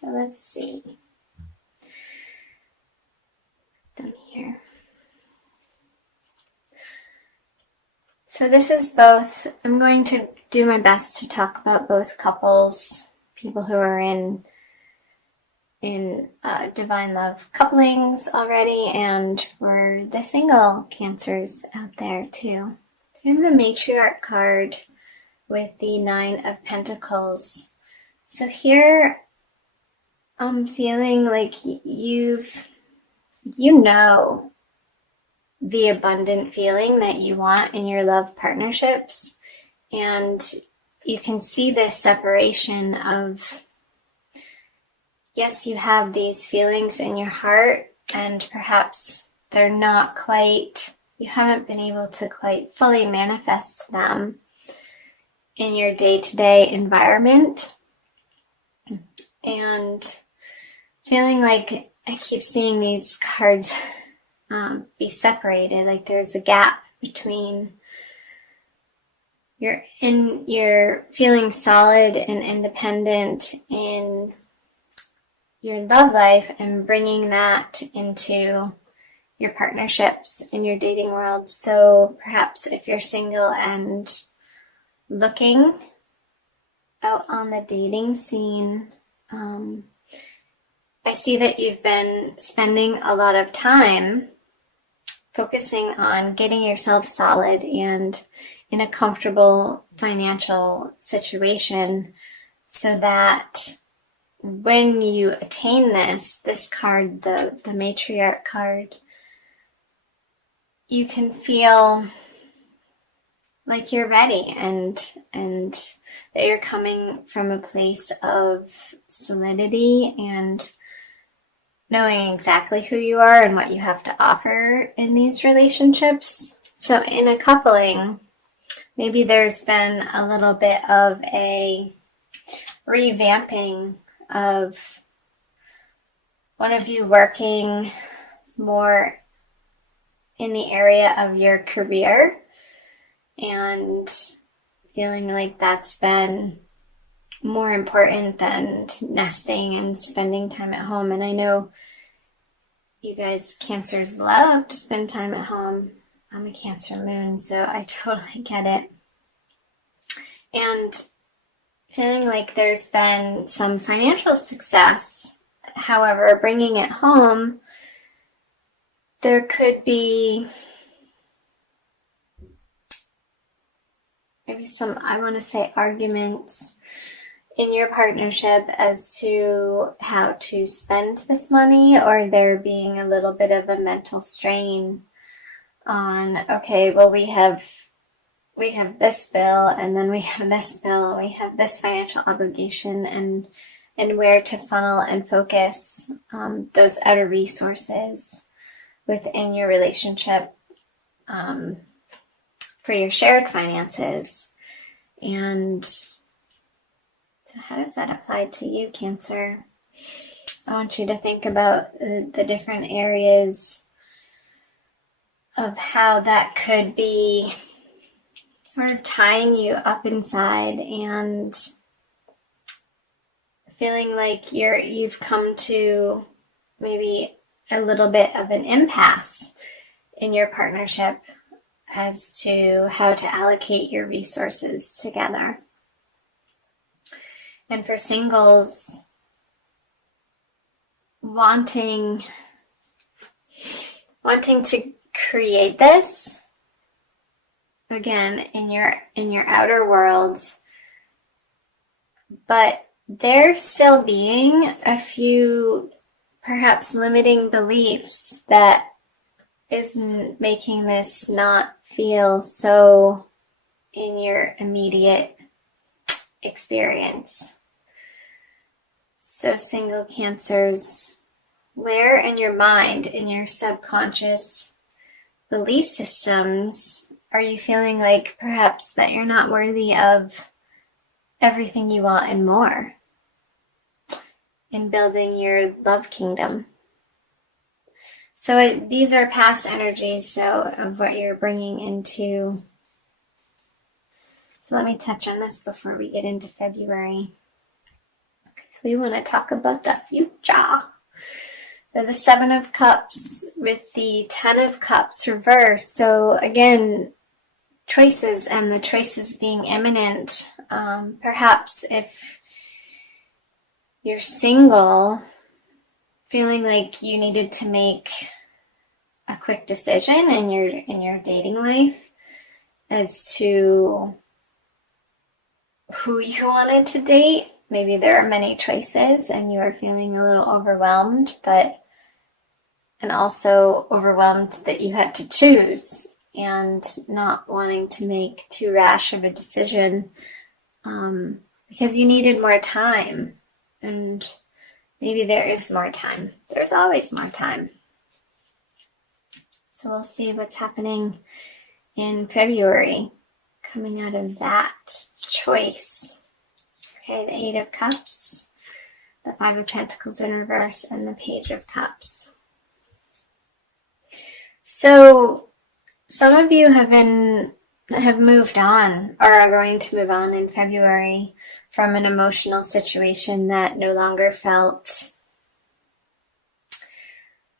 So let's see. Them here. So this is both, I'm going to do my best to talk about both couples, people who are in divine love couplings already, and for the single Cancers out there too. So we have the Matriarch card with the Nine of Pentacles. So here I'm feeling like you know the abundant feeling that you want in your love partnerships, and you can see this separation of, yes, you have these feelings in your heart, and perhaps they're not quite, you haven't been able to quite fully manifest them in your day-to-day environment. And feeling like I keep seeing these cards be separated, like there's a gap between you're feeling solid and independent in your love life and bringing that into your partnerships in your dating world. So perhaps if you're single and looking out on the dating scene, I see that you've been spending a lot of time focusing on getting yourself solid and in a comfortable financial situation, so that when you attain this card, the Matriarch card, you can feel like you're ready and that you're coming from a place of solidity and knowing exactly who you are and what you have to offer in these relationships. So in a coupling, maybe there's been a little bit of a revamping of one of you working more in the area of your career and feeling like that's been more important than nesting and spending time at home. And I know you guys Cancers love to spend time at home. I'm a Cancer moon, so I totally get it. And feeling like there's been some financial success. However, bringing it home, there could be maybe some, I want to say, arguments in your partnership as to how to spend this money, or there being a little bit of a mental strain on, okay, well, we have this bill, and then we have this bill, and we have this financial obligation, and where to funnel and focus those outer resources within your relationship for your shared finances. And so how does that apply to you, Cancer? I want you to think about the different areas of how that could be sort of tying you up inside and feeling like you've come to maybe a little bit of an impasse in your partnership as to how to allocate your resources together. And for singles, wanting to create this again in your outer worlds, but there still being a few perhaps limiting beliefs that is making this not feel so in your immediate experience. So single Cancers, where in your mind, in your subconscious belief systems, are you feeling like perhaps that you're not worthy of everything you want and more in building your love kingdom? So these are past energies, so of what you're bringing into. So let me touch on this before we get into February. So we want to talk about the future. So the Seven of Cups with the Ten of Cups reversed. So again, choices, and the choices being imminent. Perhaps if you're single, feeling like you needed to make a quick decision in your dating life as to who you wanted to date. Maybe there are many choices and you are feeling a little overwhelmed, and also overwhelmed that you had to choose and not wanting to make too rash of a decision because you needed more time. And maybe there is more time. There's always more time. So we'll see what's happening in February coming out of that choice. Okay, the Eight of Cups, the Five of Pentacles in reverse, and the Page of Cups. So some of you have moved on, or are going to move on in February from an emotional situation that no longer felt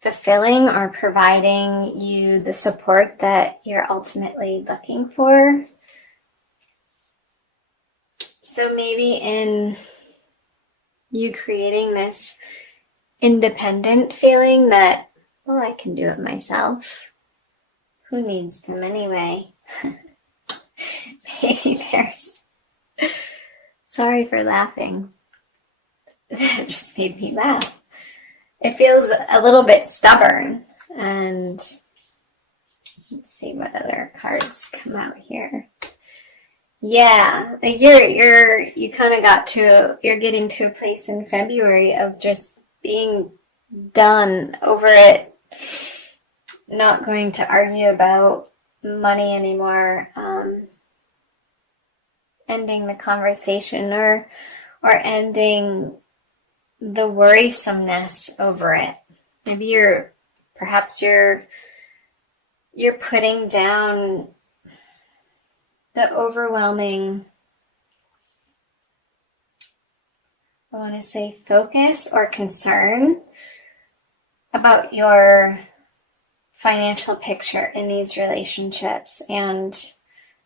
fulfilling or providing you the support that you're ultimately looking for. So maybe in you creating this independent feeling that, well, I can do it myself. Who needs them anyway? Maybe there's... Sorry for laughing. That just made me laugh. It feels a little bit stubborn. And let's see what other cards come out here. Yeah, like you're getting to a place in February of just being done over it, not going to argue about money anymore, ending the conversation or ending the worrisomeness over it. Maybe you're putting down the overwhelming, I want to say, focus or concern about your financial picture in these relationships, and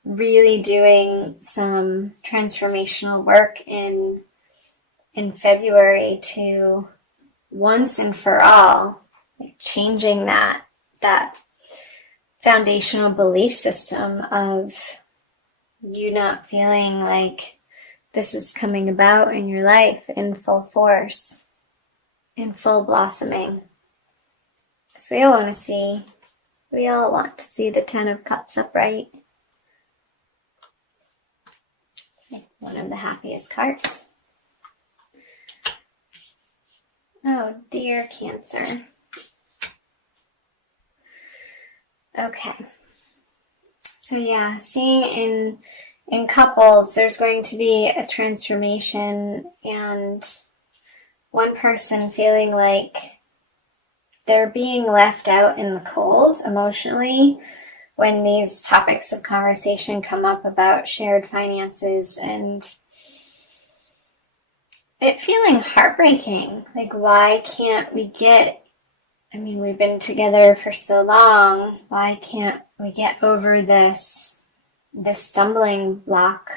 really doing some transformational work in February to once and for all changing that foundational belief system of you not feeling like this is coming about in your life in full force, in full blossoming. So we all want to see the Ten of Cups upright. One of the happiest cards. Oh dear, Cancer. Okay. So yeah, seeing in couples, there's going to be a transformation, and one person feeling like they're being left out in the cold emotionally when these topics of conversation come up about shared finances, and it feeling heartbreaking. Like, why can't we we've been together for so long. Why can't we get over this stumbling block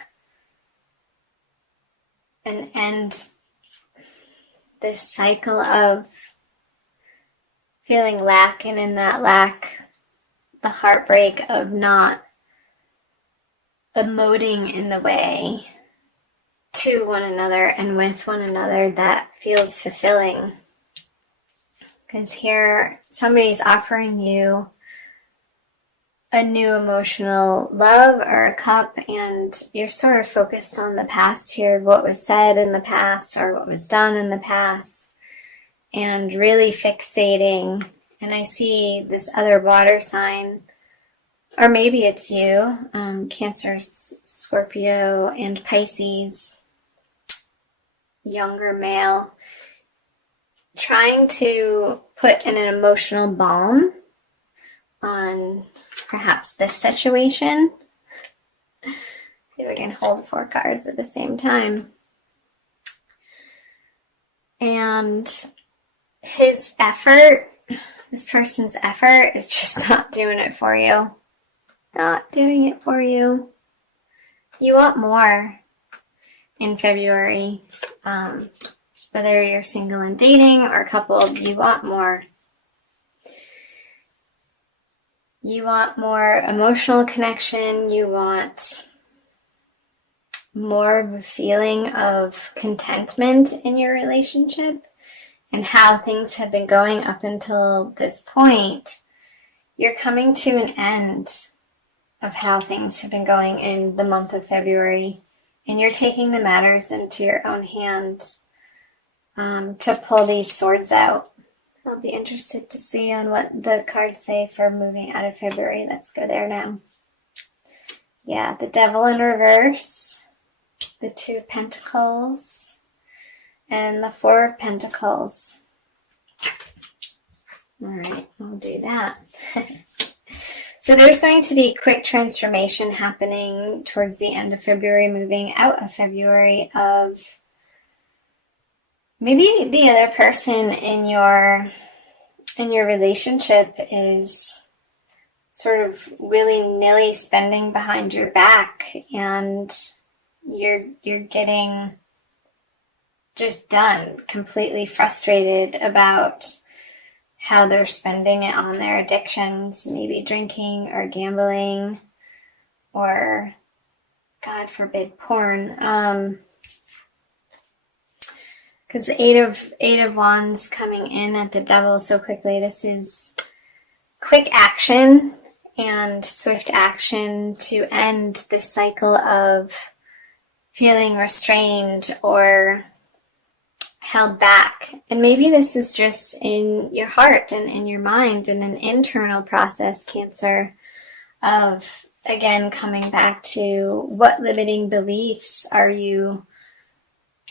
and end this cycle of feeling lack, and in that lack, the heartbreak of not emoting in the way to one another and with one another that feels fulfilling. Because here, somebody's offering you a new emotional love or a cup, and you're sort of focused on the past here, what was said in the past or what was done in the past, and really fixating. And I see this other water sign, or maybe it's you, Cancer, Scorpio, and Pisces, younger male, trying to put an emotional balm on perhaps this situation. See if we can hold 4 cards at the same time. And his effort, this person's effort, is just not doing it for you. Not doing it for you. You want more in February. Whether you're single and dating or coupled, you want more. You want more emotional connection. You want more of a feeling of contentment in your relationship and how things have been going up until this point. You're coming to an end of how things have been going in the month of February, and you're taking the matters into your own hands to pull these swords out. I'll be interested to see on what the cards say for moving out of February. Let's go there now. Yeah, the Devil in reverse, the Two of Pentacles, and the Four of Pentacles. All right, I'll do that. So there's going to be quick transformation happening towards the end of February, moving out of February, of maybe the other person in your relationship is sort of willy-nilly spending behind your back, and you're getting just done, completely frustrated about how they're spending it on their addictions, maybe drinking or gambling or, God forbid, porn. Because Eight of Wands coming in at the Devil so quickly. This is quick action and swift action to end this cycle of feeling restrained or held back. And maybe this is just in your heart and in your mind, and an internal process, Cancer, of, again, coming back to what limiting beliefs are you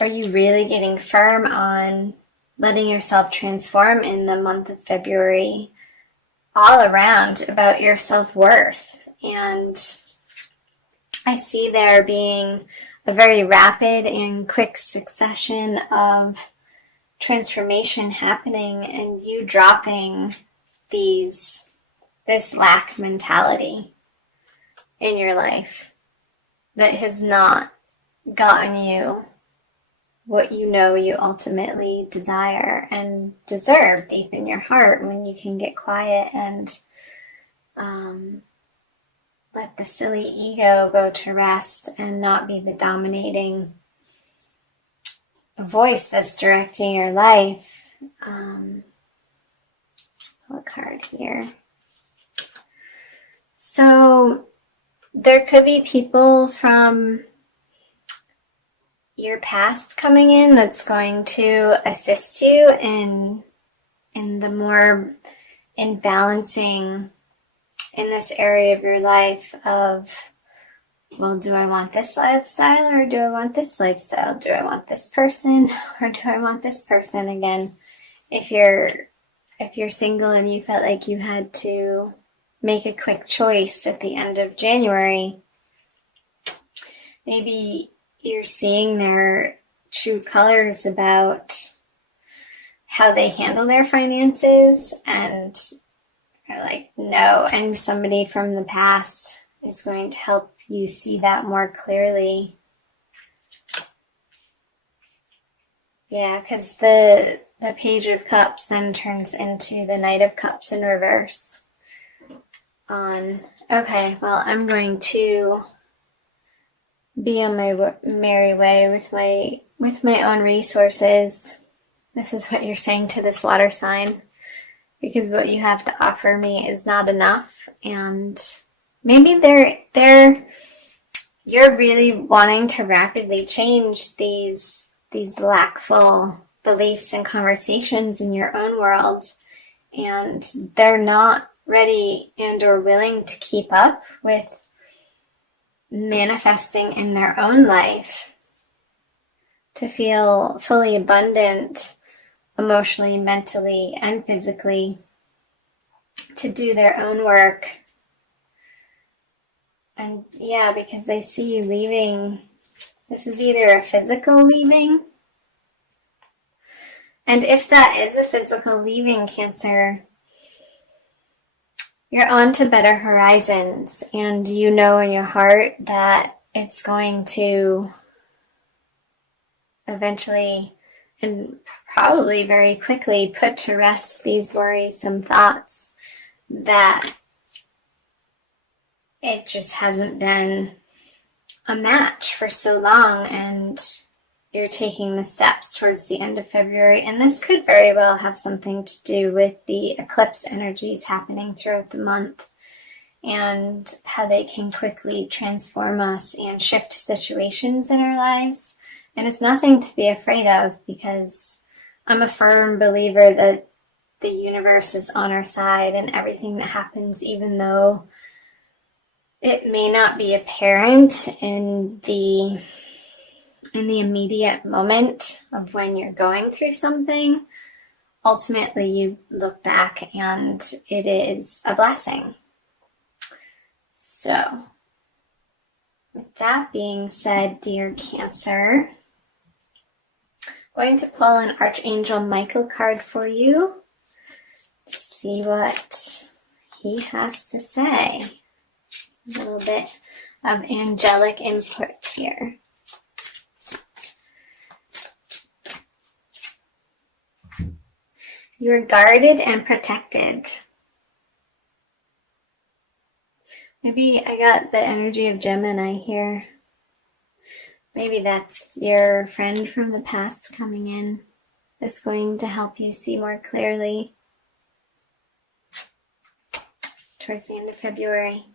really getting firm on letting yourself transform in the month of February all around about your self-worth. And I see there being a very rapid and quick succession of transformation happening, and you dropping this lack mentality in your life that has not gotten you what you know you ultimately desire and deserve deep in your heart, when you can get quiet and let the silly ego go to rest and not be the dominating voice that's directing your life. Pull a card here. So there could be people from your past coming in that's going to assist you in balancing in this area of your life of, well, do I want this lifestyle or do I want this lifestyle? Do I want this person or do I want this person? Again, if you're single and you felt like you had to make a quick choice at the end of January, maybe you're seeing their true colors about how they handle their finances, and are like, no, and somebody from the past is going to help you see that more clearly. Yeah, because the Page of Cups then turns into the Knight of Cups in reverse. Okay, well, I'm going to be on my merry way with my own resources. This is what you're saying to this water sign, because what you have to offer me is not enough, and maybe you're really wanting to rapidly change these lackful beliefs and conversations in your own world, and they're not ready and or willing to keep up with manifesting in their own life to feel fully abundant emotionally, mentally, and physically, to do their own work. And yeah, because I see you leaving, this is either a physical leaving And if that is a physical leaving, Cancer, you're on to better horizons, and you know in your heart that it's going to eventually and probably very quickly put to rest these worrisome thoughts that it just hasn't been a match for so long, and you're taking the steps towards the end of February. And this could very well have something to do with the eclipse energies happening throughout the month and how they can quickly transform us and shift situations in our lives. And it's nothing to be afraid of, because I'm a firm believer that the universe is on our side, and everything that happens, even though it may not be apparent in the immediate moment of when you're going through something, ultimately you look back and it is a blessing. So, with that being said, dear Cancer, I'm going to pull an Archangel Michael card for you to see what he has to say. A little bit of angelic input here. You are guarded and protected. Maybe I got the energy of Gemini here. Maybe that's your friend from the past coming in. That's going to help you see more clearly towards the end of February.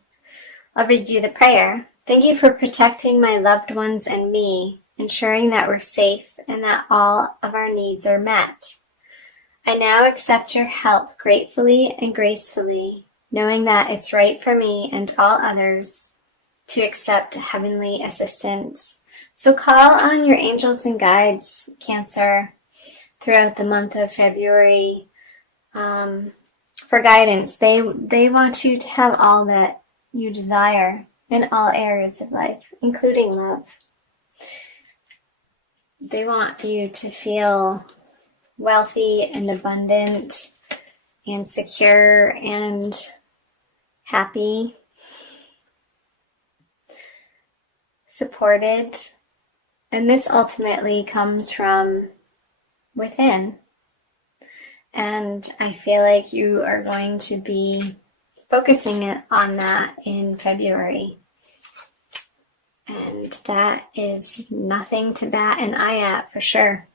I'll read you the prayer. Thank you for protecting my loved ones and me, ensuring that we're safe and that all of our needs are met. I now accept your help gratefully and gracefully, knowing that it's right for me and all others to accept heavenly assistance. So call on your angels and guides, Cancer, throughout the month of February for guidance. They want you to have all that you desire in all areas of life, including love. They want you to feel wealthy and abundant and secure and happy, supported. And this ultimately comes from within. And I feel like you are going to be focusing on that in February. And that is nothing to bat an eye at, for sure.